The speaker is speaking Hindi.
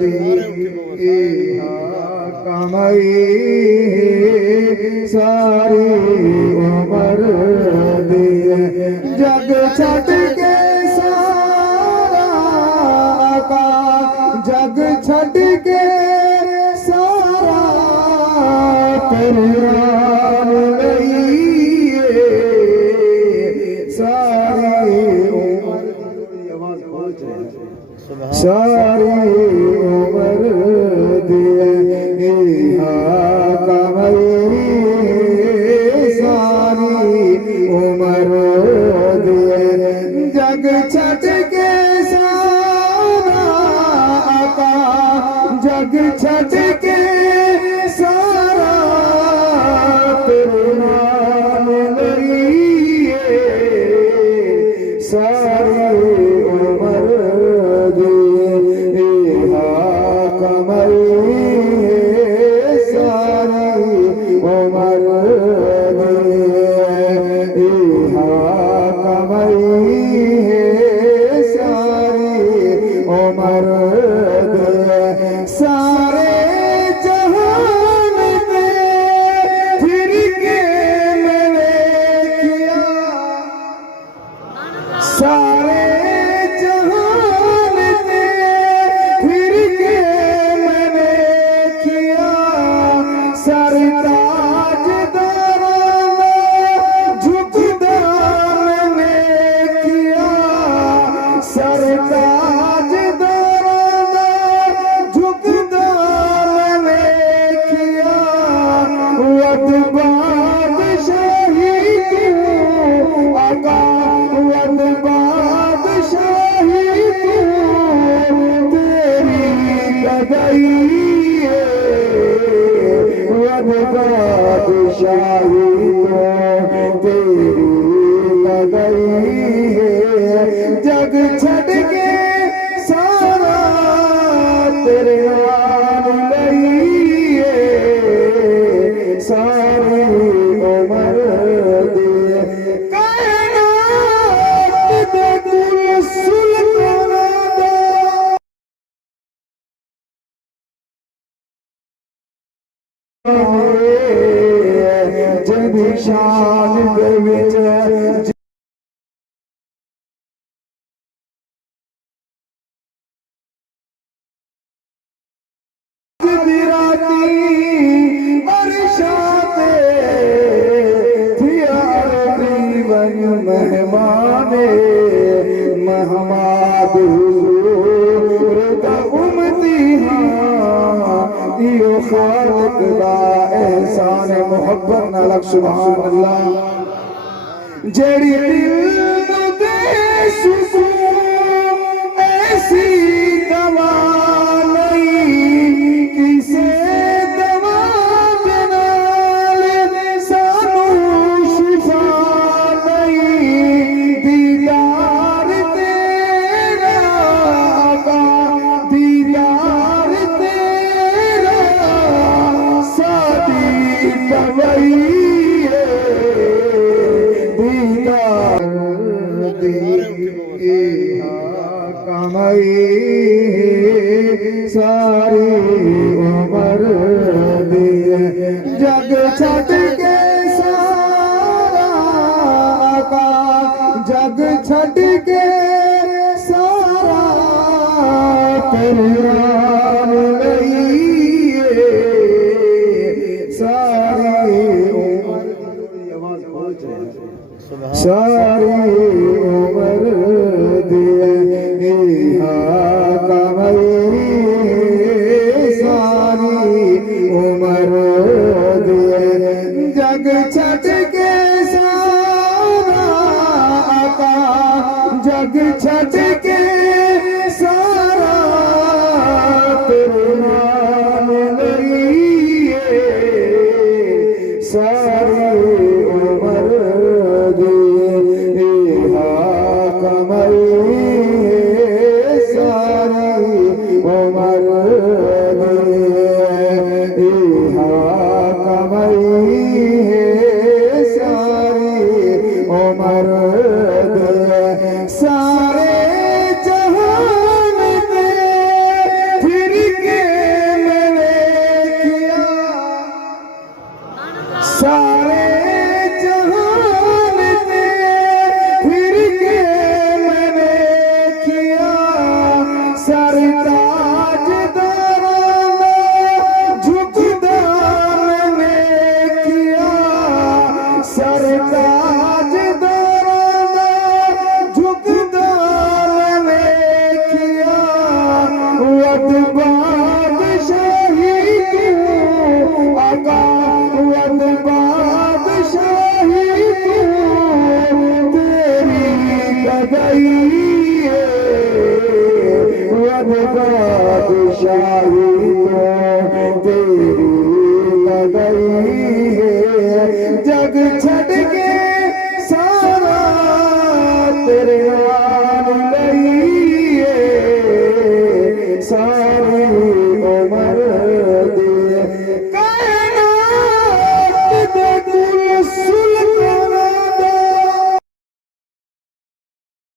दी कमाई सारी उम्र दी जग छड़ के सारा आका जग छड़ के सारा कुरान लईए सारी उम्र सारी उम्र दिए कमाई सारी उम्र दिए जग छड़ के सारा आका जग छड़ के सारा कुरान लईए सारी उम्र सारे जहान में फिर के मैंने किया सारे जहान में फिर के मैंने किया सरताज दराना झुकदा मैंने किया सरताज दराना झुकदा मैंने किया वद बादशाही तू आका वद बादशाही तू तेरी गदई वद बादशाही तो तेरी गदई जग छड़ के सारा तेरे नाम लईए सारी उम्र दिए कायनात दे कुल सुल्ताना जदी शान दे विच मेहमाने महमाद हुजूर दा उम्मती हां इहो खालिक दा एहसान मुहब्बत नाल सुभान अल्लाह जेड़ी दिल नू दे सुकून ऐसी दवा नहीं किसे कमाई सारी उम्र दिए जग छड़ के सारा आका जग छड़ के सारा कुरान लईए सारी उम्र सारी उम्र दिए कमाई सारी उम्र दिए जग छड़ के सारा आका जग छड़ के सारा कुरान सरताज दराना झुकदा मैंने किया, सरताज दराना झुकदा मैंने किया, वद बादशाही क्यों आका, वद बादशाही क्यों तेरी गई है, वद बादशाही तो तेरी गई है, जग छड़ के सारा तेरे नाल गई है, सारा